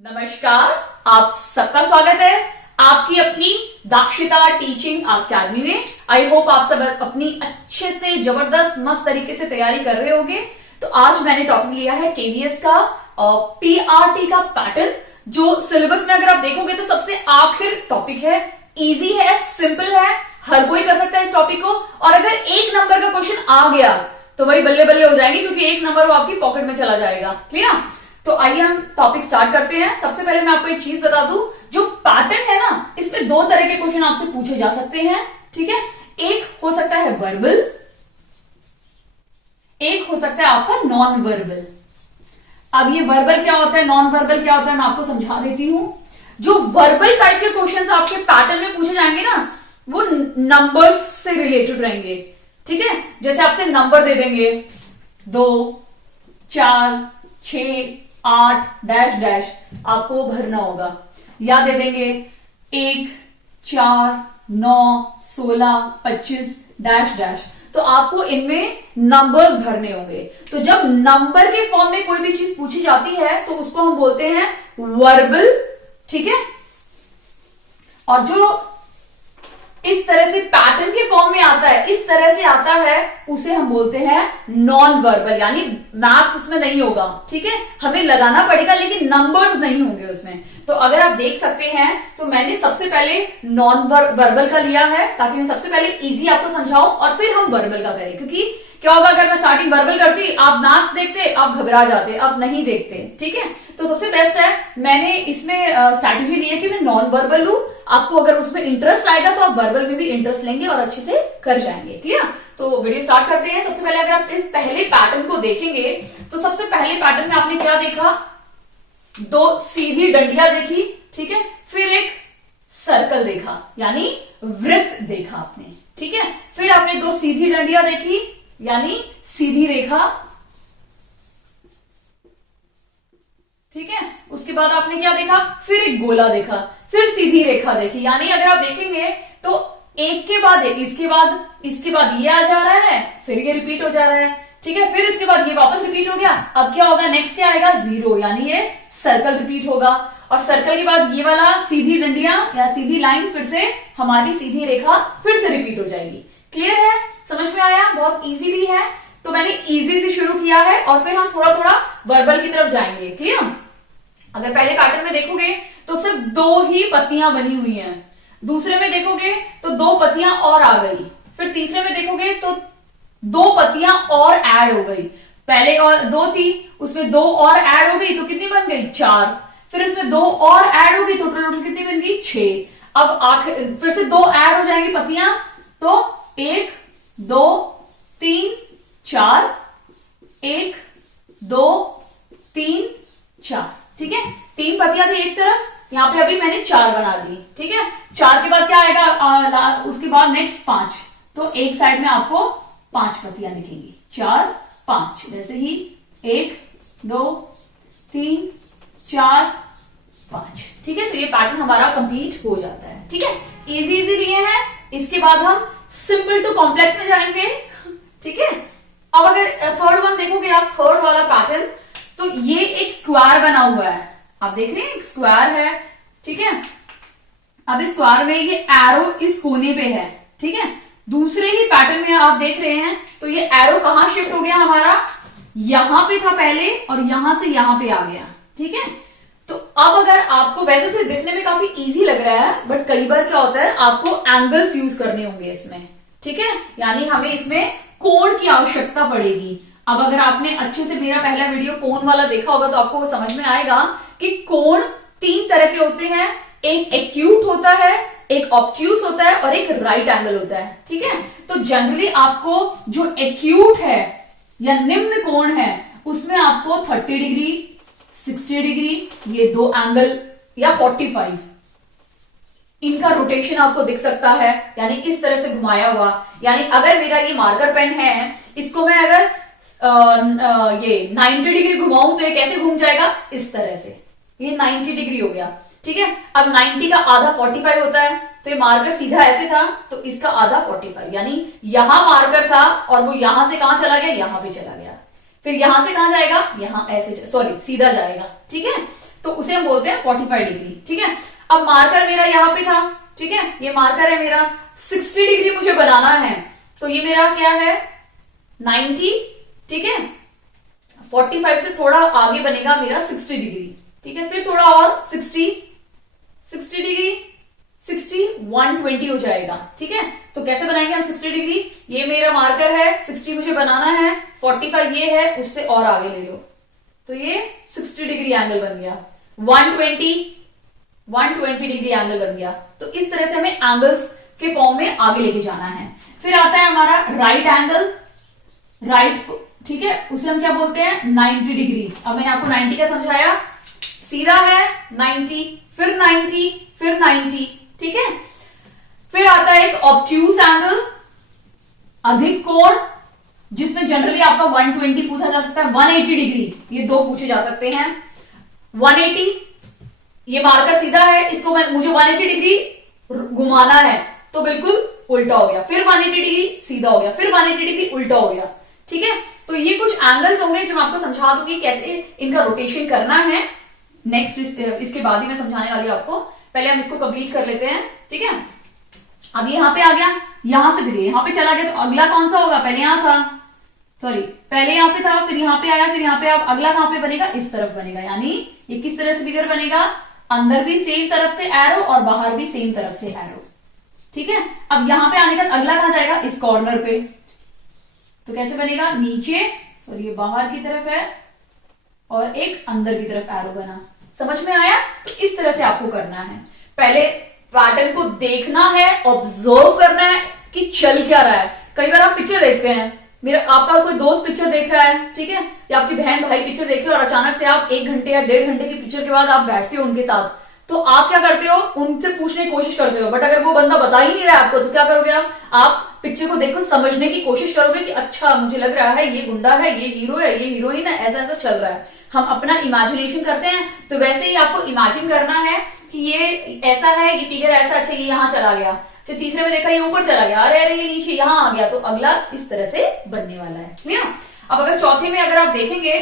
नमस्कार, आप सबका स्वागत है आपकी अपनी दाक्षिता टीचिंग अकेडमी में। आई होप आप सब अपनी अच्छे से जबरदस्त मस्त तरीके से तैयारी कर रहे होंगे। तो आज मैंने टॉपिक लिया है केवीएस का पीआरटी का पैटर्न, जो सिलेबस में अगर आप देखोगे तो सबसे आखिर टॉपिक है। इजी है, सिंपल है, हर कोई कर सकता है इस टॉपिक को। और अगर एक नंबर का क्वेश्चन आ गया तो भाई बल्ले बल्ले हो जाएंगे, क्योंकि एक नंबर वो आपकी पॉकेट में चला जाएगा। क्लियर? तो आइए हम टॉपिक स्टार्ट करते हैं। सबसे पहले मैं आपको एक चीज बता दूं, जो पैटर्न है ना, इसमें दो तरह के क्वेश्चन आपसे पूछे जा सकते हैं। ठीक है, एक हो सकता है वर्बल, एक हो सकता है आपका नॉन वर्बल। अब ये वर्बल क्या होता है, नॉन वर्बल क्या होता है, मैं आपको समझा देती हूं। जो वर्बल टाइप के क्वेश्चंस आपके पैटर्न में पूछे जाएंगे ना, वो नंबर्स से रिलेटेड रहेंगे। ठीक है, जैसे आपसे नंबर दे देंगे 2, 4, 6, 8 डैश डैश, आपको भरना होगा। या दे देंगे 1, 4, 9, 16, 25 डैश डैश, तो आपको इनमें नंबर्स भरने होंगे। तो जब नंबर के फॉर्म में कोई भी चीज पूछी जाती है तो उसको हम बोलते हैं वर्बल। ठीक है, और जो इस तरह से पैटर्न के फॉर्म में आता है, इस तरह से आता है, उसे हम बोलते हैं नॉन वर्बल, यानी मैथ्स उसमें नहीं होगा। ठीक है, हमें लगाना पड़ेगा लेकिन नंबर्स नहीं होंगे उसमें। तो अगर आप देख सकते हैं तो मैंने सबसे पहले नॉन वर्बल का लिया है, ताकि मैं सबसे पहले इजी आपको समझाऊं और फिर हम वर्बल का करें। क्योंकि क्या होगा, अगर मैं स्टार्टिंग वर्बल करती, आप मैथ्स देखते, आप घबरा जाते, आप नहीं देखते। ठीक है, तो सबसे बेस्ट है, मैंने इसमें स्ट्रैटेजी ली है कि मैं नॉन वर्बल लूं। आपको अगर उसमें इंटरेस्ट आएगा तो आप वर्बल में भी इंटरेस्ट लेंगे और अच्छे से कर जाएंगे। क्लियर? तो वीडियो स्टार्ट करते हैं। सबसे पहले अगर आप इस पहले पैटर्न को देखेंगे तो सबसे पहले पैटर्न में आपने क्या देखा, 2 सीधी डंडियां देखी। ठीक है, फिर एक सर्कल देखा, यानी वृत्त देखा आपने। ठीक है, फिर आपने 2 सीधी डंडियां देखी, यानी सीधी रेखा। ठीक है, उसके बाद आपने क्या देखा, फिर एक गोला देखा, फिर सीधी रेखा देखी। यानी अगर आप देखेंगे तो एक के बाद एक, इसके बाद ये आ जा रहा है, फिर ये रिपीट हो जा रहा है। ठीक है, फिर इसके बाद ये वापस रिपीट हो गया। अब क्या होगा, नेक्स्ट क्या आएगा, 0, यानी ये सर्कल रिपीट होगा। और सर्कल के बाद ये वाला सीधी डंडियां या सीधी लाइन, फिर से हमारी सीधी रेखा फिर से रिपीट हो जाएगी। क्लियर है? समझ में आया? बहुत इजी भी है। तो मैंने इजी से शुरू किया है और फिर हम थोड़ा थोड़ा वर्बल की तरफ जाएंगे। क्लियर? अगर पहले पैटर्न में देखोगे तो सिर्फ 2 ही पत्तियां बनी हुई हैं। दूसरे में देखोगे तो 2 पत्तियां और आ गई। फिर तीसरे में देखोगे तो 2 पत्तियां और ऐड हो गई। पहले और 2 थी, उसमें 2 और ऐड हो गई तो कितनी बन गई, 4। फिर उसमें 2 और ऐड हो गई तो टोटल कितनी बन गई, 6। अब आखिर फिर से 2 ऐड हो जाएंगी पत्तियां, तो 1, 2, 3, 4, 1, 2, 3, 4। ठीक है, 3 पत्तियां थी एक तरफ, यहां पे अभी मैंने 4 बना दी। ठीक है, 4 के बाद क्या आएगा, उसके बाद नेक्स्ट 5, तो एक साइड में आपको 5 पत्तियां दिखेंगी, 4, 5। वैसे ही 1, 2, 3, 4, 5। ठीक है, तो ये पैटर्न हमारा कंप्लीट हो जाता है। ठीक है, इजी इजी लिए हैं। इसके बाद हम सिंपल टू कॉम्प्लेक्स में जाएंगे। ठीक है, अब अगर थर्ड वन देखोगे आप, थर्ड वाला पैटर्न, तो ये एक स्क्वायर बना हुआ है, आप देख रहे हैं, एक स्क्वायर है। ठीक है, अब इस स्क्वायर में ये एरो इस कोने पे है। ठीक है, दूसरे ही पैटर्न में आप देख रहे हैं तो ये एरो कहां शिफ्ट हो गया, हमारा यहां पे था पहले और यहां से यहां पे आ गया। ठीक है, तो अब अगर आपको, वैसे तो दिखने में काफी इजी लग रहा है, बट कई बार क्या होता है, आपको एंगल्स यूज करने होंगे इसमें। ठीक है, यानी हमें इसमें कोण की आवश्यकता पड़ेगी। अब अगर आपने अच्छे से मेरा पहला वीडियो कोण वाला देखा होगा तो आपको वो समझ में आएगा कि कोण 3 तरह के होते हैं। एक एक्यूट होता है, एक ऑब्ट्यूस होता है और एक राइट एंगल होता है। ठीक है, तो जनरली आपको जो एक्यूट है या निम्न कोण है, उसमें आपको 30 डिग्री, 60 डिग्री, ये 2 एंगल या 45, इनका रोटेशन आपको दिख सकता है, यानी इस तरह से घुमाया हुआ। यानी अगर मेरा ये मार्कर पेन है, इसको मैं अगर ये 90 डिग्री घुमाऊं तो ये कैसे घूम जाएगा, इस तरह से, ये 90 डिग्री हो गया। ठीक है, अब 90 का आधा 45 होता है, तो ये मार्कर सीधा ऐसे था तो इसका आधा 45, यानी यहां मार्कर था और वो यहां से कहां चला गया, यहां पे चला गया। फिर यहां से कहां जाएगा, यहां ऐसे, सॉरी सीधा जाएगा। ठीक है, तो उसे हम बोलते हैं 45 डिग्री। ठीक है, अब मार्कर मेरा यहां पे था, ठीक है, ये मार्कर है मेरा, 60 डिग्री मुझे बनाना है, तो ये मेरा क्या है 90, ठीक है, 45 से थोड़ा आगे बनेगा मेरा 60 डिग्री, ठीक है, फिर थोड़ा और 60 डिग्री, 60, 120 हो जाएगा। ठीक है, तो कैसे बनाएंगे हम 60 डिग्री, ये मेरा मार्कर है, 60 मुझे बनाना है, 45 ये है, उससे और आगे ले लो, तो ये 60 डिग्री एंगल बन गया, 120 डिग्री एंगल बन गया। तो इस तरह से हमें एंगल्स के फॉर्म में आगे लेके जाना है। फिर आता है हमारा राइट एंगल, राइट, ठीक है, उसे हम क्या बोलते हैं 90 डिग्री। अब मैंने आपको 90 का समझाया, सीधा है 90, फिर 90, फिर 90, ठीक है। फिर आता है एक ऑब्ट्यूज एंगल, अधिक कोण, जिसमें जनरली आपका 120 पूछा जा सकता है, 180 डिग्री, ये दो पूछे जा सकते हैं। 180, ये मार्कर सीधा है, इसको मुझे 180 डिग्री घुमाना है, तो बिल्कुल उल्टा हो गया, फिर 180 डिग्री सीधा हो गया, फिर 180 डिग्री उल्टा हो गया। ठीक है, तो ये कुछ एंगल्स होंगे जो मैं आपको समझा दूंगी कैसे इनका रोटेशन करना है। नेक्स्ट इसके बाद ही मैं समझाने वाली हूं आपको, पहले हम इसको कंप्लीट कर लेते हैं। ठीक है, अब यहां पे आ गया, यहां से फिर यहां पे चला गया, तो अगला कौन सा होगा, पहले यहां था, सॉरी पहले यहां पे था, फिर यहां पे आया, फिर यहां पे अब अगला कहां पे बनेगा, इस तरफ बनेगा। यानी ये किस तरह से फिगर बनेगा, अंदर भी सेम तरफ से एरो और बाहर भी सेम तरफ से एरो। ठीक है, अब यहां पे आने का अगला कहां जाएगा, इस कॉर्नर पे, तो कैसे बनेगा, नीचे, सॉरी ये बाहर की तरफ है और एक अंदर की तरफ एरो बना। समझ में आया, तो इस तरह से आपको करना है, पहले पैटर्न को देखना है, ऑब्जर्व करना है कि चल क्या रहा है। कई बार आप पिक्चर देखते हैं, मेरा आपका कोई दोस्त पिक्चर देख रहा है, ठीक है, या आपकी बहन भाई पिक्चर देख रहे हो और अचानक से आप 1 घंटे या 1.5 घंटे की पिक्चर के बाद आप बैठते हो उनके साथ, तो आप क्या करते हो, उनसे पूछने की कोशिश करते हो, बट अगर वो बंदा बता ही नहीं रहा है आपको, तो क्या करोगे आप पिक्चर को देखो समझने की कोशिश करोगे कि अच्छा मुझे लग रहा है ये गुंडा है, ये हीरो है, ये हीरोइन है, ऐसा ऐसा चल रहा है। हम अपना इमेजिनेशन करते हैं, तो वैसे ही आपको इमेजिन करना है कि ये ऐसा है, ये फिगर ऐसा, अच्छा ये यहां चला गया, तो तीसरे में देखा ये ऊपर चला गया, अरे अरे ये नीचे यहां आ गया, तो अगला इस तरह से बनने वाला है। क्लियर। अब अगर चौथे में अगर आप देखेंगे,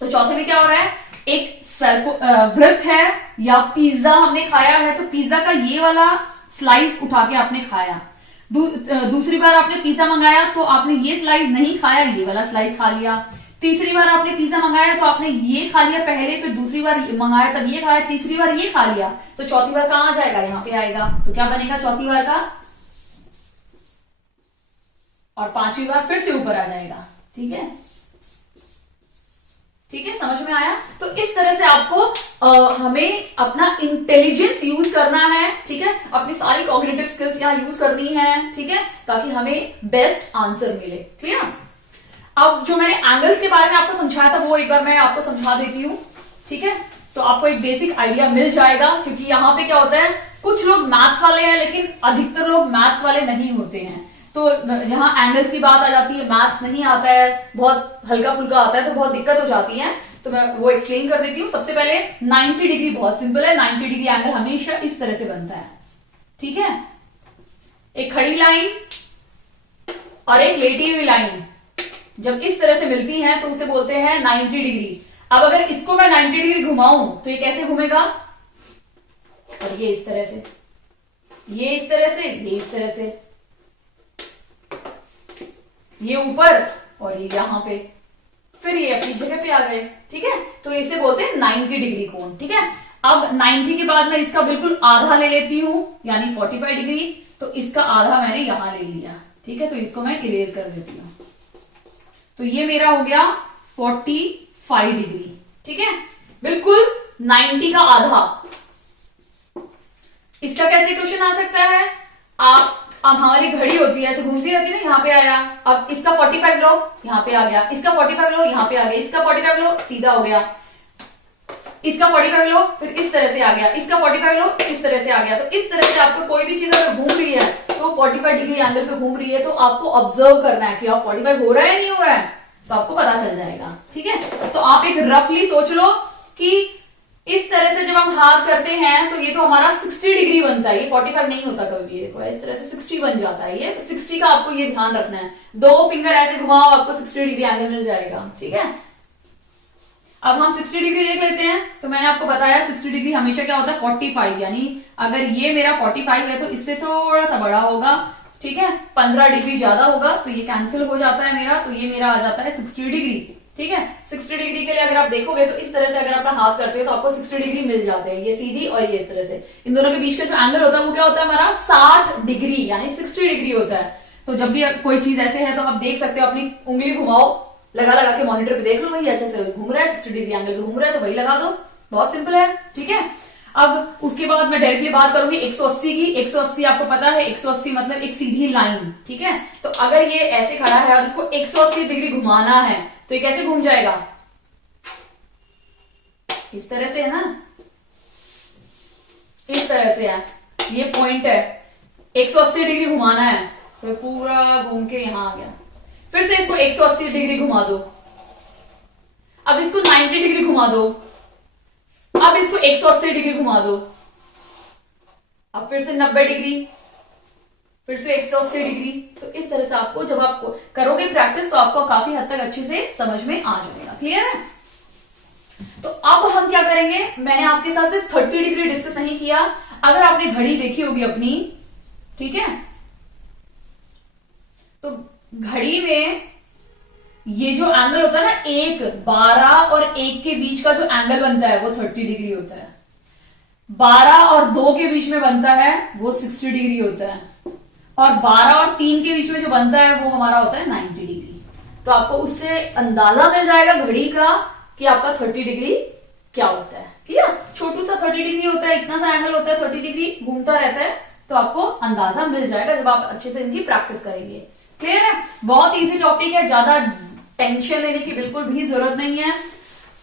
तो चौथे में क्या हो रहा है, एक वृत्त है या पिज्जा हमने खाया है, तो पिज्जा का ये वाला स्लाइस उठा के आपने खाया, दूसरी बार आपने पिज्जा मंगाया तो आपने ये स्लाइस नहीं खाया, ये वाला स्लाइस खा लिया, तीसरी बार आपने पिज्जा मंगाया तो आपने ये खा लिया पहले, फिर दूसरी बार मंगाया तब ये खाया, तीसरी बार ये खा लिया, तो चौथी बार कहां आ जाएगा, यहां पे आएगा, तो क्या बनेगा चौथी बार का, और पांचवी बार फिर से ऊपर आ जाएगा। ठीक है, ठीक है, समझ में आया। तो इस तरह से आपको हमें अपना इंटेलिजेंस यूज करना है, ठीक है, अपनी सारी कॉग्निटिव स्किल्स यहां यूज करनी है, ठीक है, ताकि हमें बेस्ट आंसर मिले। क्लियर। अब जो मैंने एंगल्स के बारे में आपको समझाया था वो एक बार मैं आपको समझा देती हूँ, ठीक है, तो आपको एक बेसिक आइडिया मिल जाएगा, क्योंकि यहाँ पे क्या होता है, कुछ लोग मैथ्स वाले हैं लेकिन अधिकतर लोग मैथ्स वाले नहीं होते हैं, तो यहाँ एंगल्स की बात आ जाती है, मैथ्स नहीं आता है, बहुत हल्का फुल्का आता है, तो बहुत दिक्कत हो जाती है, तो मैं वो एक्सप्लेन कर देती हूँ। सबसे पहले 90 डिग्री बहुत सिंपल है, 90 डिग्री एंगल हमेशा इस तरह से बनता है, ठीक है, एक खड़ी लाइन और एक लेटी हुई लाइन जब इस तरह से मिलती हैं तो उसे बोलते हैं 90 डिग्री। अब अगर इसको मैं 90 डिग्री घुमाऊं तो ये कैसे घूमेगा, और ये इस तरह से, ये इस तरह से, ये इस तरह से, ये ऊपर और ये यहां पे, फिर ये अपनी जगह पे आ गए। ठीक है, तो इसे बोलते हैं 90 डिग्री कोण। ठीक है, अब 90 के बाद मैं इसका बिल्कुल आधा ले लेती हूं, यानी 45 डिग्री, तो इसका आधा मैंने यहां ले लिया। ठीक है, तो इसको मैं इरेज कर देती हूं, तो ये मेरा हो गया 45 डिग्री। ठीक है, बिल्कुल 90 का आधा। इसका कैसे क्वेश्चन आ सकता है, अब हमारी घड़ी होती है ऐसे घूमती रहती है ना, यहाँ पे आया, अब इसका 45 लो, यहाँ पे आ गया, इसका 45 लो, यहाँ पे आ गया, इसका 45 लो, सीधा हो गया, इसका 45 लो, फिर इस तरह से आ गया, इसका 45 लो, इस तरह से आ गया। तो इस तरह से आपको कोई भी चीज अगर घूम रही है तो 45 डिग्री एंगल पे घूम रही है, तो आपको ऑब्जर्व करना है कि आप 45 हो रहा है नहीं हो रहा है, तो आपको पता चल जाएगा। ठीक है, तो आप एक रफली सोच लो कि इस तरह से जब हम हाथ करते हैं तो ये तो हमारा 60 डिग्री बनता है, ये 45 नहीं होता कभी, देखो इस तरह से 60 बन जाता है, ये 60 का आपको ये ध्यान रखना है, 2 फिंगर ऐसे घुमाओ आपको 60 डिग्री एंगल मिल जाएगा। ठीक है, अब हम 60 डिग्री देख लेते हैं। तो मैंने आपको बताया 60 डिग्री हमेशा क्या होता है 45, यानी अगर ये मेरा 45 है तो इससे थोड़ा सा बड़ा होगा, ठीक है। 15 डिग्री ज्यादा होगा तो ये कैंसिल हो जाता है मेरा, तो ये मेरा आ जाता है 60 डिग्री, ठीक है। 60 डिग्री के लिए अगर आप देखोगे तो इस तरह से अगर आपका हाथ करते हो तो आपको 60 डिग्री मिल जाते हैं, ये सीधी और ये इस तरह से। इन दोनों के बीच का जो एंगल होता है वो क्या होता है हमारा 60 डिग्री, यानी 60 डिग्री होता है। तो जब भी कोई चीज ऐसे है तो आप देख सकते हो, अपनी उंगली घुमाओ, लगा लगा के मॉनिटर पे देख लो, वही ऐसे ऐसे घूम रहा है, 60 डिग्री एंगल पे घूम रहा है, तो वही लगा दो, बहुत सिंपल है, ठीक है। अब उसके बाद मैं डायरेक्टली बात करूंगी 180 की। 180 आपको पता है 180 मतलब एक सीधी लाइन, ठीक है। तो अगर ये ऐसे खड़ा है और इसको 180 डिग्री घुमाना है तो ये कैसे घूम जाएगा, इस तरह से है ना, इस तरह से है, ये पॉइंट है, 180 डिग्री घुमाना है तो पूरा घूम के यहां आ गया। फिर से इसको 180 डिग्री घुमा दो, अब इसको 90 डिग्री घुमा दो, अब इसको 180 डिग्री घुमा दो, अब फिर से 90 डिग्री, फिर से 180 डिग्री। तो इस तरह से आपको जब आप करोगे प्रैक्टिस तो आपको काफी हद तक अच्छे से समझ में आ जाएगा, क्लियर है। तो अब हम क्या करेंगे, मैंने आपके साथ सिर्फ 30 डिग्री डिस्कस नहीं किया। अगर आपने घड़ी देखी होगी अपनी, ठीक है, तो घड़ी में ये जो एंगल होता है ना, 1, 12 और 1 के बीच का जो एंगल बनता है वो 30 डिग्री होता है। 12 और 2 के बीच में बनता है वो 60 डिग्री होता है, और 12 और 3 के बीच में जो बनता है वो हमारा होता है 90 डिग्री। तो आपको उससे अंदाजा मिल जाएगा घड़ी का कि आपका 30 डिग्री क्या होता है, ठीक है। छोटू सा 30 डिग्री होता है, इतना सा एंगल होता है, 30 डिग्री घूमता रहता है, तो आपको अंदाजा मिल जाएगा जब आप अच्छे से इनकी प्रैक्टिस करेंगे, क्लियर है। बहुत इजी टॉपिक है, ज्यादा टेंशन लेने की बिल्कुल भी जरूरत नहीं है।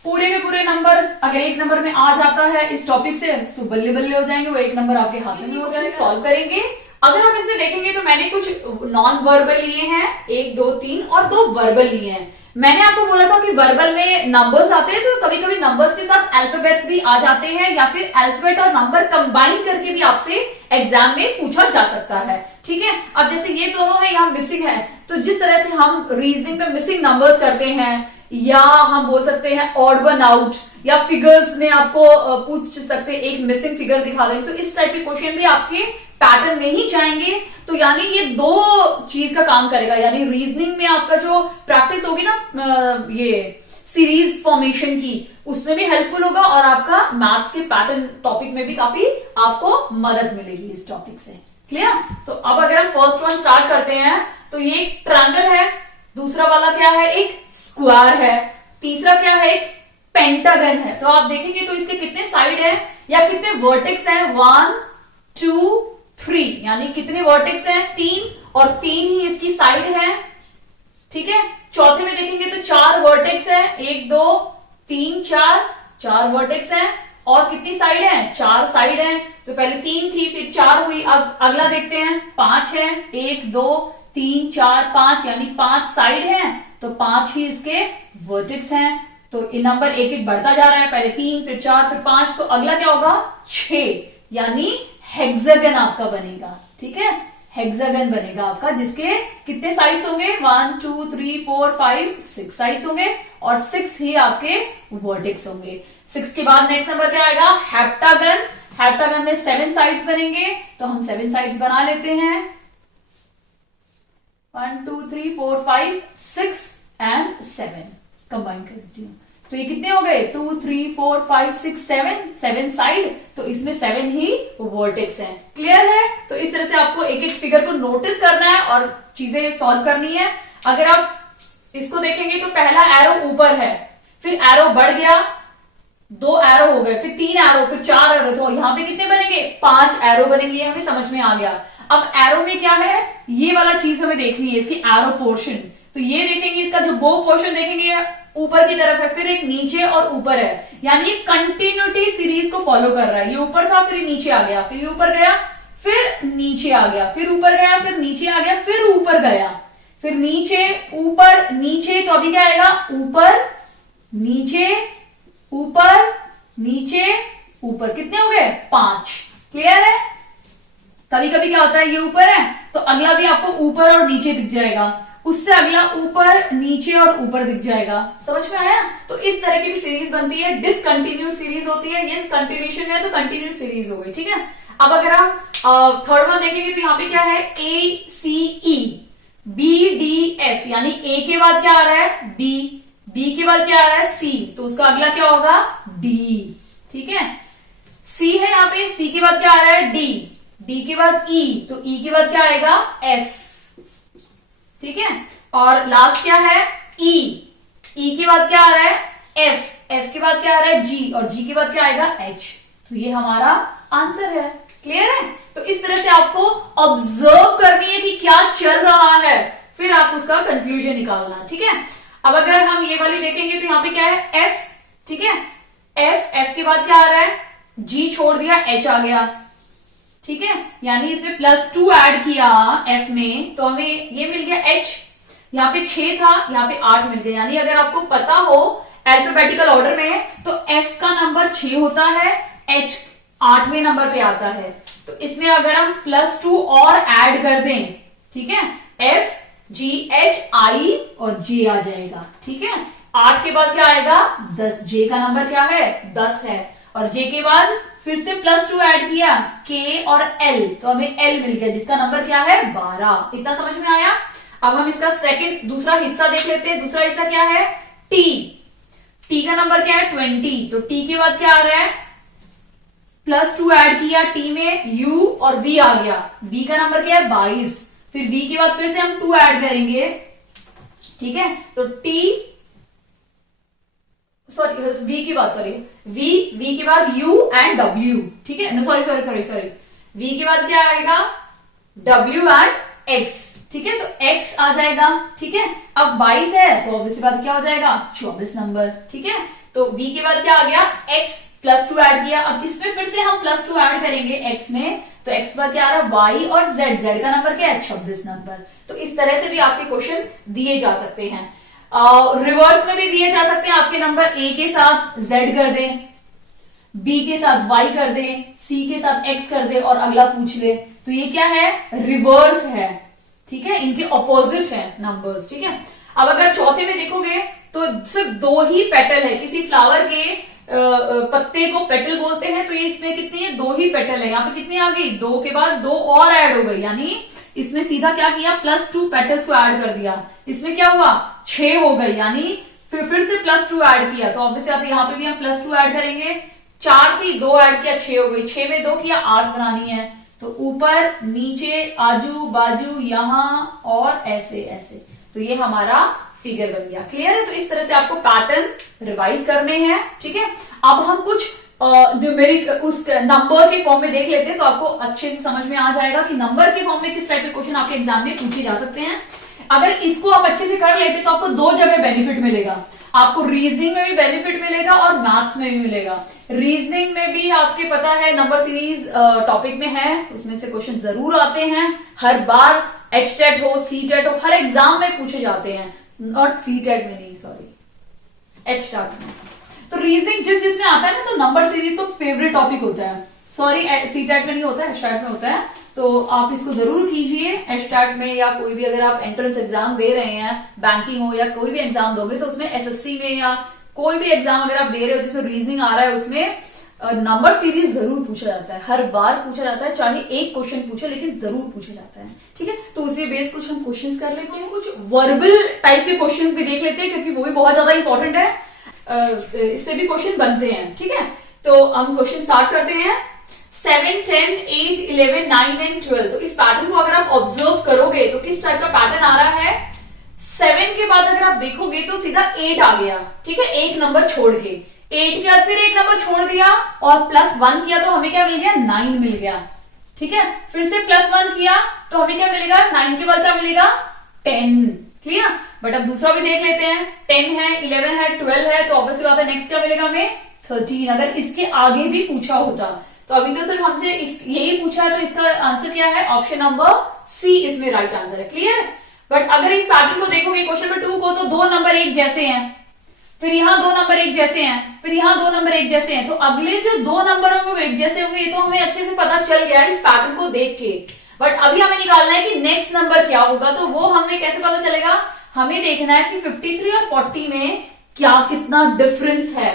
पूरे के पूरे नंबर अगर 1 नंबर में आ जाता है इस टॉपिक से तो बल्ले बल्ले हो जाएंगे, वो 1 नंबर आपके हाथ में हो जाएगा, सॉल्व करेंगे। अगर हम इसमें देखेंगे तो मैंने कुछ नॉन वर्बल लिए हैं, 1, 2, 3 और 2 वर्बल लिए हैं। मैंने आपको बोला था कि वर्बल में नंबर्स आते हैं, तो कभी कभी नंबर्स के साथ अल्फाबेट्स भी आ जाते हैं, या फिर अल्फाबेट और नंबर कंबाइन करके भी आपसे एग्जाम में पूछा जा सकता है, ठीक है। अब जैसे ये दोनों है, यहाँ मिसिंग है, तो जिस तरह से हम रीजनिंग में मिसिंग नंबर्स करते हैं, या हम बोल सकते हैं ऑड वन आउट, या फिगर्स में आपको पूछ सकते हैं एक मिसिंग फिगर दिखा देंगे, तो इस टाइप के क्वेश्चन भी आपके पैटर्न में ही जाएंगे। तो यानी ये 2 चीज का काम करेगा, यानी रीजनिंग में आपका जो प्रैक्टिस होगी ना ये सीरीज फॉर्मेशन की, उसमें भी हेल्पफुल होगा, और आपका मैथ्स के पैटर्न टॉपिक में भी काफी आपको मदद मिलेगी इस टॉपिक से, क्लियर। तो अब अगर हम फर्स्ट वन स्टार्ट करते हैं, तो ये एक ट्रायंगल है, दूसरा वाला क्या है, एक स्क्वायर है, तीसरा क्या है, एक पेंटागन है। तो आप देखेंगे तो इसके कितने साइड है या कितने वर्टेक्स हैं, 1, 2, 3, यानी कितने वर्टेक्स हैं, 3, और 3 ही इसकी साइड है, ठीक है। चौथे में देखेंगे तो 4 वर्टेक्स है, 1, 2, 3, 4 वर्टेक्स है, और कितनी साइड है, 4 साइड है। तो पहले 3 थी, फिर 4 हुई, अब अगला देखते हैं, 5 है, 1, 2, 3, 4, 5, यानी 5 साइड है, तो 5 ही इसके वर्टेक्स हैं। तो ये नंबर एक एक बढ़ता जा रहा है, पहले 3, फिर 4, फिर 5, तो अगला क्या होगा, 6, यानी हेक्सागन आपका बनेगा, ठीक है। हेक्सागन बनेगा आपका, जिसके कितने साइड्स होंगे, 1, 2, 3, 4, 5, 6 साइड्स होंगे, और 6 ही आपके वर्टेक्स होंगे। 6 के बाद नेक्स्ट नंबर क्या आएगा, हेप्टागन। हेप्टागन में 7 साइड्स बनेंगे, तो हम 7 साइड्स बना लेते हैं, 1, 2, 3, 4, 5, 6 एंड 7 कंबाइन कर देती हूँ। तो ये कितने हो गए, 2, 3, 4, 5, 6, 7 साइड, तो इसमें 7 ही वर्टेक्स हैं, क्लियर है। तो इस तरह से आपको एक एक फिगर को नोटिस करना है और चीजें सॉल्व करनी है। अगर आप इसको देखेंगे तो पहला एरो ऊपर है, फिर एरो बढ़ गया, 2 एरो हो गए, फिर 3 एरो, फिर 4 एरो, तो यहाँ पे कितने बनेंगे, 5 एरो बनेंगे, हमें समझ में आ गया। अब एरो में क्या है, ये वाला चीज हमें देखनी है, इसकी एरो पोर्शन। तो ये देखेंगे, इसका जो बो पोर्शन देखेंगे ऊपर की तरफ है, फिर एक नीचे और ऊपर है, यानी ये कंटिन्यूटी सीरीज को फॉलो कर रहा है। ये ऊपर था, फिर नीचे आ गया, फिर ऊपर गया, फिर नीचे आ गया, फिर ऊपर गया, फिर नीचे आ गया, फिर ऊपर गया, फिर नीचे, ऊपर, नीचे। तो अभी क्या आएगा, ऊपर, नीचे, ऊपर, नीचे, ऊपर। कितने हो गए, 5, क्लियर है। कभी कभी क्या होता है, ये ऊपर है तो अगला भी आपको ऊपर और नीचे दिख जाएगा, उससे अगला ऊपर, नीचे और ऊपर दिख जाएगा। समझ में आया? तो इस तरह की भी सीरीज बनती है, डिसकंटिन्यूड सीरीज होती है, ये कंटिन्यूशन में है तो कंटिन्यूड सीरीज हो गई। ठीक है, अब अगर हम थर्ड वन देखेंगे तो यहाँ पे क्या है, ए सी ई बी डी एफ, यानी ए के बाद क्या आ रहा है, बी, बी के बाद क्या आ रहा है, सी, तो उसका अगला क्या होगा, डी। ठीक है, सी है यहाँ पे, सी के बाद क्या आ रहा है, डी, डी के बाद ई, तो ई के बाद क्या आएगा, एफ। ठीक है, और लास्ट क्या है, ई, ई के बाद क्या आ रहा है, एफ, एफ के बाद क्या आ रहा है, जी, और जी के बाद क्या आएगा, एच। तो ये हमारा आंसर है। क्लियर है? तो इस तरह से आपको ऑब्जर्व करनी है कि क्या चल रहा है, फिर आप उसका कंक्लूजन निकालना। ठीक है, अब अगर हम ये वाली देखेंगे तो यहाँ पे क्या है, एफ। ठीक है, एफ, एफ के बाद क्या आ रहा है, जी छोड़ दिया, एच आ गया। ठीक है, यानी इसमें +2 ऐड किया एफ में तो हमें ये मिल गया एच। यहाँ पे 6 था, यहाँ पे 8 मिल गया। यानी अगर आपको पता हो अल्फाबेटिकल ऑर्डर में तो एफ का नंबर 6 होता है, एच 8वें नंबर पे आता है। तो इसमें अगर हम +2 और ऐड कर दें, ठीक है, एफ जी एच आई और जे आ जाएगा। ठीक है, 8 के बाद क्या आएगा, 10, जे का नंबर क्या है, 10 है, और जे के बाद फिर से +2 ऐड किया, के और एल, तो हमें एल मिल गया जिसका नंबर क्या है, 12। इतना समझ में आया? अब हम इसका दूसरा हिस्सा देख लेते हैं। दूसरा हिस्सा क्या है, टी, टी का नंबर क्या है, 20, तो टी के बाद क्या आ रहा है, +2 ऐड किया टी में, यू और वी आ गया, वी का नंबर क्या है, 22, फिर वी के बाद फिर से हम 2 ऐड करेंगे। ठीक है, तो टी, वी के बाद वी के बाद यू एंड डब्ल्यू। ठीक है, सॉरी, वी के बाद क्या आएगा, डब्ल्यू एंड एक्स। ठीक है, तो एक्स आ जाएगा। ठीक है, अब 22 है तो ऑब्वियसली बात क्या हो जाएगा, 24 नंबर। ठीक है, तो वी के बाद क्या आ गया, एक्स, +2 ऐड किया। अब इसमें फिर से हम +2 ऐड करेंगे एक्स में, तो एक्स के बाद क्या आ रहा है, वाई और जेड, जेड का नंबर क्या है, 26 नंबर। तो इस तरह से भी आपके क्वेश्चन दिए जा सकते हैं। रिवर्स में भी दिए जा सकते हैं, आपके नंबर ए के साथ जेड कर दें, बी के साथ वाई कर दें, सी के साथ एक्स कर दें और अगला पूछ ले, तो ये क्या है, रिवर्स है। ठीक है, इनके ऑपोजिट है नंबर्स। ठीक है, अब अगर चौथे में देखोगे तो सिर्फ 2 ही पेटल है, किसी फ्लावर के पत्ते को पेटल बोलते हैं, तो ये इसमें कितनी है, 2 ही पेटल है। यहाँ पे कितनी आ गई, 2 के बाद 2 और ऐड हो गई, यानी इसमें सीधा क्या किया, +2 पेटल्स को ऐड कर दिया। इसमें क्या हुआ, 6 हो गई, यानी फिर से +2 ऐड किया, तो ऑब्वियसली आप यहाँ पे भी हम +2 ऐड करेंगे। 4 थी, 2 ऐड किया, 6 हो गई, 6 में 2 किया, 8 बनानी है, तो ऊपर नीचे आजू बाजू यहां और ऐसे ऐसे, तो ये हमारा फिगर बन गया। क्लियर है? तो इस तरह से आपको पैटर्न रिवाइज करने हैं। ठीक है, अब हम कुछ न्यूमेरिक उस नंबर के फॉर्म में देख लेते हैं, तो आपको अच्छे से समझ में आ जाएगा कि नंबर के फॉर्म में किस टाइप के क्वेश्चन आपके एग्जाम में पूछे जा सकते हैं। अगर इसको आप अच्छे से कर लेते तो आपको 2 जगह बेनिफिट मिलेगा, आपको रीजनिंग में भी बेनिफिट मिलेगा और मैथ्स में भी मिलेगा। रीजनिंग में भी आपके पता है नंबर सीरीज टॉपिक में है, उसमें से क्वेश्चन जरूर आते हैं हर बार, HTET हो, CTET हो, हर एग्जाम में पूछे जाते हैं, नॉट CTET में नहीं, सॉरी HTET में। तो रीजनिंग जिसमें आता है ना, तो नंबर सीरीज तो फेवरेट टॉपिक होता है। सॉरी, CTET में नहीं होता है, HTET में होता है, तो आप इसको जरूर कीजिए। HTET में या कोई भी अगर आप एंट्रेंस एग्जाम दे रहे हैं, बैंकिंग हो या कोई भी एग्जाम दोगे, तो उसमें SSC में या कोई भी एग्जाम अगर आप दे रहे हो जिसमें रीजनिंग आ रहा है, उसमें नंबर सीरीज जरूर पूछा जाता है, हर बार पूछा जाता है, चाहे एक क्वेश्चन पूछे लेकिन जरूर पूछा जाता है। ठीक है, तो उसी बेस कुछ हम क्वेश्चंस कर लेते हैं, कुछ वर्बल टाइप के क्वेश्चंस भी देख लेते हैं, क्योंकि वो भी बहुत ज्यादा इंपॉर्टेंट है, इससे भी क्वेश्चन बनते हैं। ठीक है, तो हम क्वेश्चन स्टार्ट करते हैं। 7, 10, 8, 11, 9 एंड 12, तो इस पैटर्न को अगर आप ऑब्जर्व करोगे तो किस टाइप का पैटर्न आ रहा है। 7 के बाद अगर आप देखोगे तो सीधा 8 आ गया। ठीक है, एक नंबर छोड़ के 8 के बाद फिर एक नंबर छोड़ दिया और +1 किया तो हमें क्या मिल गया, 9 मिल गया। ठीक है, फिर से +1 किया तो हमें क्या मिलेगा, 9 के बाद क्या मिलेगा, 10। क्लियर? बट अब दूसरा भी देख लेते हैं, 10 है, 11 है, 12 है, तो ऑब्वियसली बात है नेक्स्ट क्या मिलेगा हमें, 13। अगर इसके आगे भी पूछा होता, तो अभी तो सिर्फ हमसे यही पूछा है, तो इसका आंसर क्या है, ऑप्शन नंबर सी इसमें राइट आंसर है। क्लियर? बट अगर इस पैटर्न को देखोगे क्वेश्चन नंबर 2 को, तो 2 नंबर एक जैसे हैं, फिर यहां 2 नंबर एक जैसे हैं, फिर यहां 2 नंबर एक जैसे हैं, तो अगले जो 2 नंबर होंगे वो एक जैसे होंगे, ये तो हमें अच्छे से पता चल गया इस पैटर्न को देख के। बट अभी हमें निकालना है कि नेक्स्ट नंबर क्या होगा, तो वो हमें कैसे पता चलेगा, हमें देखना है कि 53 और 40 में क्या कितना डिफरेंस है,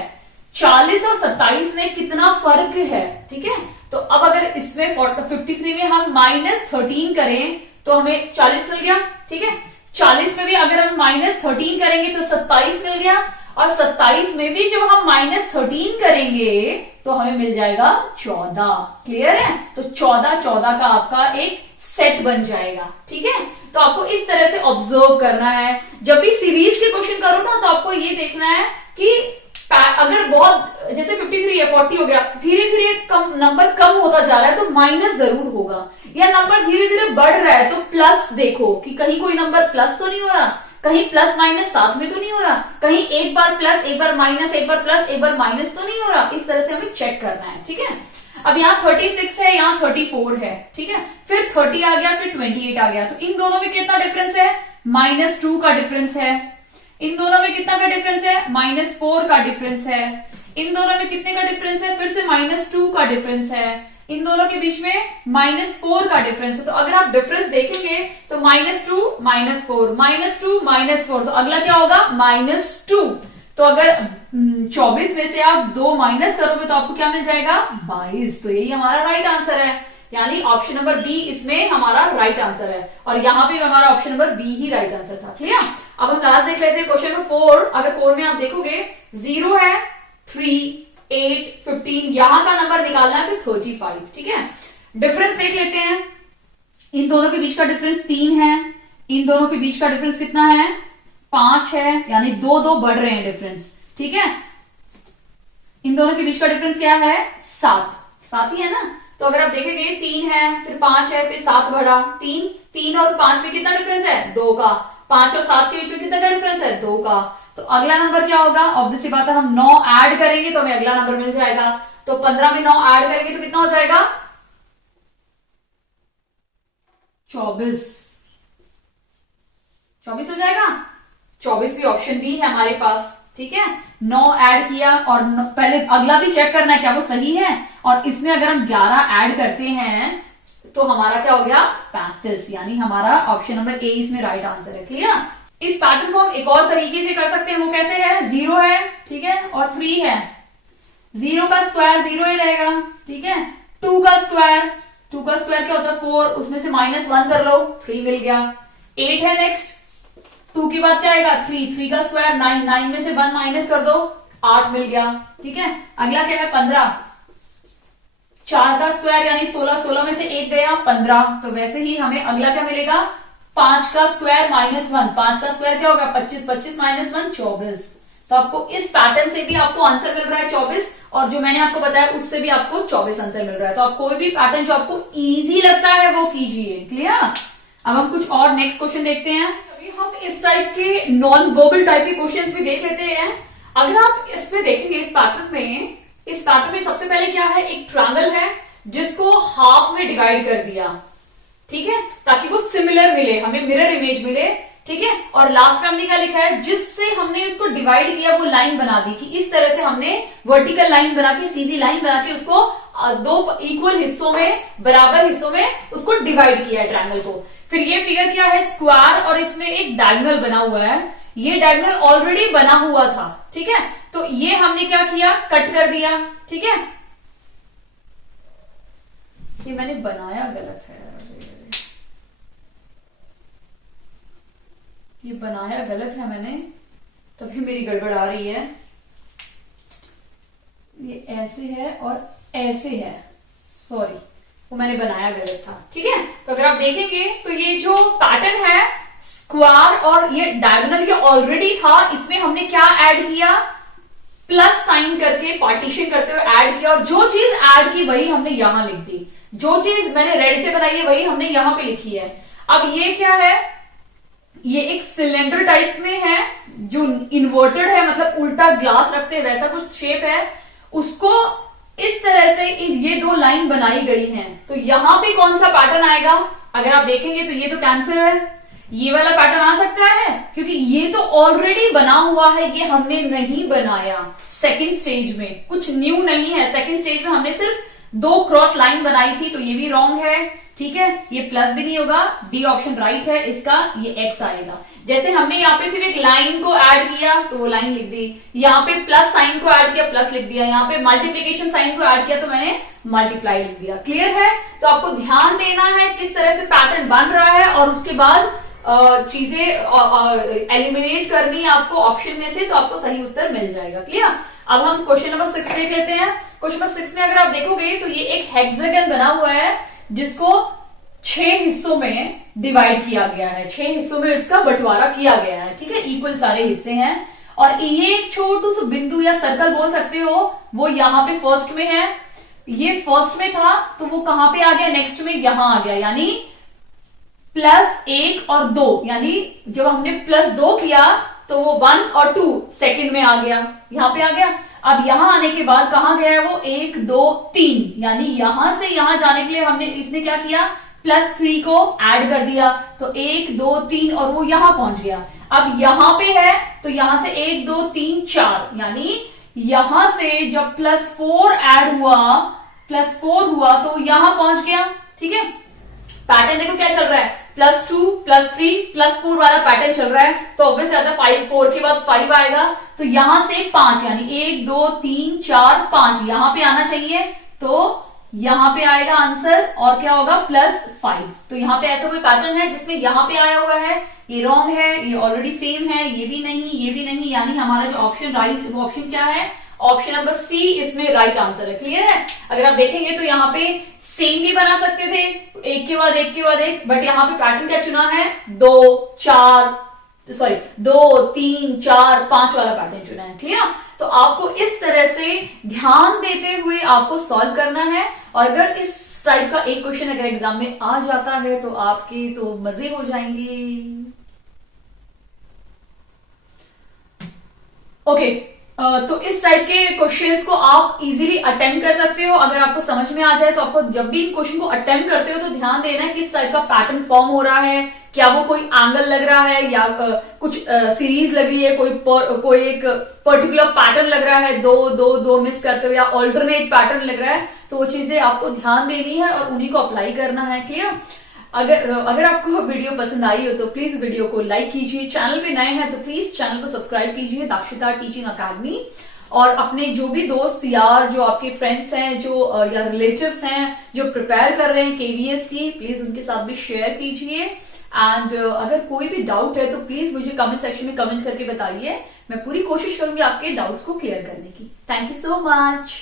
40 और 27 में कितना फर्क है। ठीक है, तो अब अगर इसमें 53 में हम -13 करें तो हमें 40 मिल गया। ठीक है, 40 में भी अगर हम -13 करेंगे तो 27 मिल गया, और 27 में भी जब हम -13 करेंगे तो हमें मिल जाएगा 14। क्लियर है, तो 14 का आपका एक सेट बन जाएगा। ठीक है, तो आपको इस तरह से ऑब्जर्व करना है। जब भी सीरीज के क्वेश्चन करो ना, तो आपको ये देखना है कि अगर बहुत जैसे 53 है, 40 हो गया, धीरे धीरे कम नंबर कम होता जा रहा है तो माइनस जरूर होगा, या नंबर धीरे धीरे बढ़ रहा है तो प्लस देखो कि कहीं कोई नंबर प्लस तो नहीं हो रहा, कहीं प्लस माइनस साथ में तो नहीं हो रहा, कहीं एक बार प्लस एक बार माइनस एक बार प्लस एक बार माइनस तो नहीं हो रहा। इस तरह से हमें चेक करना है। ठीक है, अब यहाँ 36 है, यहाँ 34 है। ठीक है, फिर 30 आ गया, फिर 28 आ गया, तो इन दोनों में कितना डिफरेंस है, -2 का डिफरेंस है। इन दोनों में कितना का डिफरेंस है, -4 का डिफरेंस है। इन दोनों में कितने का डिफरेंस है, फिर से -2 का डिफरेंस है। इन दोनों के बीच में -4 का डिफरेंस है। तो अगर आप डिफरेंस देखेंगे तो -2 -4 -2 -4, तो अगला क्या होगा, -2। तो अगर 24 में से आप 2 माइनस करोगे तो आपको क्या मिल जाएगा, 22। तो यही हमारा राइट आंसर है, यानी ऑप्शन नंबर बी इसमें हमारा राइट आंसर है, और यहां पे हमारा ऑप्शन नंबर बी ही राइट आंसर था। क्लियर, अब हम लास्ट देख लेते हैं क्वेश्चन नंबर 4। अगर 4 में आप देखोगे 0 है, 3, 8, 15, यहां का नंबर निकालना है, फिर 35। ठीक है, डिफरेंस देख लेते हैं। इन दोनों के बीच का डिफरेंस 3 है, इन दोनों के बीच का डिफरेंस कितना है, 5 है, यानी 2 बढ़ रहे हैं डिफरेंस। ठीक है, इन दोनों के बीच का डिफरेंस क्या है, 7 ही है ना। तो अगर आप देखेंगे 3 है, फिर 5 है, फिर 7 बढ़ा, 3 और 5 में कितना डिफरेंस है, 2 का। 5 और 7 के बीच में कितना डिफरेंस है, 2 का। तो अगला नंबर क्या होगा, ऑब्वियस सी बात है, हम 9 ऐड करेंगे तो हमें अगला नंबर मिल जाएगा। तो 15 में 9 ऐड करेंगे तो कितना हो जाएगा, 24 हो जाएगा। 24 भी ऑप्शन बी है हमारे पास। ठीक है, 9 ऐड किया, और पहले अगला भी चेक करना है क्या वो सही है, और इसमें अगर हम 11 ऐड करते हैं तो हमारा क्या हो गया, 35, यानी हमारा ऑप्शन नंबर ए इसमें राइट आंसर है। क्लियर, इस पैटर्न को हम एक और तरीके से कर सकते हैं, वो कैसे है, 0 है, ठीक है, और 3 है, 0 का स्क्वायर 0 ही रहेगा। ठीक है, 2 का स्क्वायर क्या होता है, 4, उसमें से -1 कर लो, 3 मिल गया। 8 है नेक्स्ट, 2 के बाद क्या आएगा, 3 का स्क्वायर 9 में से 1 माइनस कर दो, 8 मिल गया। ठीक है, अगला क्या है, 15, 4 का स्क्वायर यानी 16 में से 1 गया, 15। तो वैसे ही हमें अगला क्या मिलेगा, 5 का स्क्वायर -1, 5 का स्क्वायर क्या होगा, 25 -1 24। तो आपको इस पैटर्न से भी आपको आंसर मिल रहा है 24, और जो मैंने आपको बताया उससे भी आपको 24 आंसर मिल रहा है। तो आप कोई भी पैटर्न जो आपको इजी लगता है वो कीजिए। क्लियर, अब हम कुछ और नेक्स्ट क्वेश्चन देखते हैं। अभी हम इस टाइप के नॉन वर्बल टाइप के क्वेश्चंस भी देख लेते हैं। अगर आप इसमें देखेंगे, इस पैटर्न में सबसे पहले क्या है, एक ट्रायंगल है जिसको हाफ में डिवाइड कर दिया। ठीक है, ताकि वो सिमिलर मिले, हमें मिरर इमेज मिले। ठीक है, और लास्ट में हमने क्या लिखा है, जिससे हमने उसको डिवाइड किया वो लाइन बना दी, कि इस तरह से हमने वर्टिकल लाइन बना के, सीधी लाइन बना के उसको 2 इक्वल हिस्सों में, बराबर हिस्सों में उसको डिवाइड किया है ट्रायंगल को। फिर ये फिगर क्या है, स्क्वायर, और इसमें एक डायगोनल बना हुआ है। ये डायगोनल ऑलरेडी बना हुआ था। ठीक है, तो ये हमने क्या किया, कट कर दिया। ठीक है, ये मैंने बनाया गलत है, ये बनाया गलत है मैंने, तभी मेरी गड़बड़ आ रही है। ये ऐसे है और ऐसे है, सॉरी, वो मैंने बनाया गलत था। ठीक है, तो अगर आप देखेंगे तो ये जो पैटर्न है स्क्वायर और ये डायगोनल, ये ऑलरेडी था, इसमें हमने क्या ऐड किया, प्लस साइन करके पार्टीशन करते हुए ऐड किया, और जो चीज ऐड की वही हमने यहां लिख दी, जो चीज मैंने रेड से बनाई है वही हमने यहां पे लिखी है। अब ये क्या है, ये एक सिलेंडर टाइप में है जो इन्वर्टेड है, मतलब उल्टा ग्लास रखते हैं वैसा कुछ शेप है, उसको इस तरह से ये 2 लाइन बनाई गई हैं। तो यहां पे कौन सा पैटर्न आएगा, अगर आप देखेंगे तो ये तो कैंसिल है, ये वाला पैटर्न आ सकता है, क्योंकि ये तो ऑलरेडी बना हुआ है, ये हमने नहीं बनाया। सेकंड स्टेज में कुछ न्यू नहीं है, सेकंड स्टेज में हमने सिर्फ दो क्रॉस लाइन बनाई थी, तो ये भी रॉन्ग है, ठीक है। ये प्लस भी नहीं होगा, डी ऑप्शन राइट है इसका, ये एक्स आएगा। जैसे हमने यहाँ पे सिर्फ एक लाइन को ऐड किया तो वो लाइन लिख दी, यहाँ पे प्लस साइन को ऐड किया प्लस लिख दिया, यहाँ पे मल्टीप्लीकेशन साइन को ऐड किया तो मैंने मल्टीप्लाई लिख दिया। क्लियर है? तो आपको ध्यान देना है किस तरह से पैटर्न बन रहा है, और उसके बाद चीजें एलिमिनेट करनी है आपको ऑप्शन में से, तो आपको सही उत्तर मिल जाएगा। क्लियर? अब हम क्वेश्चन नंबर 6 देख लेते हैं। क्वेश्चन नंबर 6 में अगर आप देखोगे तो ये एक हेक्सागन बना हुआ है जिसको 6 हिस्सों में डिवाइड किया गया है, 6 हिस्सों में इसका बंटवारा किया गया है, ठीक है। इक्वल सारे हिस्से हैं, और ये एक छोटू सा बिंदु या सर्कल बोल सकते हो, वो यहाँ पे फर्स्ट में है, ये फर्स्ट में था तो वो कहां पे आ गया, नेक्स्ट में यहां आ गया, यानी +1 और 2, यानी जब हमने +2 किया तो वो 1 और 2 सेकंड में आ गया, यहां पे आ गया। अब यहां आने के बाद कहां गया है वो, 1 2 3, यानी यहां से यहां जाने के लिए हमने इसने क्या किया, +3 को ऐड कर दिया, तो 1 2 3 और वो यहां पहुंच गया। अब यहां पे है तो यहां से 1 2 3 4, यानी यहां से जब +4 ऐड हुआ, +4 हुआ तो यहां पहुंच गया, ठीक है। पैटर्न देखो क्या चल रहा है, +2 +3 +4 वाला पैटर्न चल रहा है, तो ऑब्वियस आता है 5, 4 के बाद 5 आएगा, तो यहां से 5, यानी 1 2 3 4 5 यहां पे आना चाहिए, तो यहां पे आएगा आंसर, और क्या होगा +5। तो यहां पे ऐसा कोई पैटर्न है जिसमें यहां पे आया हुआ है, ये रॉन्ग है, ये ऑलरेडी सेम है, ये भी नहीं, ये भी नहीं, यानी हमारा जो ऑप्शन राइट, वो ऑप्शन क्या है, ऑप्शन नंबर सी इसमें राइट आंसर है। क्लियर है? अगर आप देखेंगे तो यहाँ पे सेम भी बना सकते थे, एक के बाद एक के बाद एक, बट यहाँ पे पैटर्न क्या चुना है, 2 3 4 5 वाला पैटर्न चुना है। क्लियर? तो आपको इस तरह से ध्यान देते हुए आपको सॉल्व करना है, और अगर इस टाइप का एक क्वेश्चन अगर एग्जाम में आ जाता है तो आपके तो मजे हो जाएंगे। ओके, तो इस टाइप के क्वेश्चंस को आप इजीली अटेम्प्ट कर सकते हो। अगर आपको समझ में आ जाए तो आपको जब भी इन क्वेश्चन को अटेम्प्ट करते हो तो ध्यान देना है किस टाइप का पैटर्न फॉर्म हो रहा है, क्या वो कोई एंगल लग रहा है, या कुछ सीरीज लग रही है, कोई एक पर्टिकुलर पैटर्न लग रहा है, 2 2 2 मिस करते हो, या ऑल्टरनेट पैटर्न लग रहा है, तो वो चीजें आपको ध्यान देनी है और उन्हीं को अप्लाई करना है। क्लियर? अगर आपको वीडियो पसंद आई हो तो प्लीज वीडियो को लाइक कीजिए, चैनल पे नए हैं तो प्लीज चैनल को सब्सक्राइब कीजिए, दाक्षिता टीचिंग अकेडमी। और अपने जो भी दोस्त यार, जो आपके फ्रेंड्स हैं, जो या रिलेटिव्स हैं जो प्रिपेयर कर रहे हैं केवीएस की, प्लीज उनके साथ भी शेयर कीजिए। एंड अगर कोई भी डाउट है तो प्लीज मुझे कमेंट सेक्शन में कमेंट करके बताइए, मैं पूरी कोशिश करूंगी आपके डाउट्स को क्लियर करने की। Thank you so much.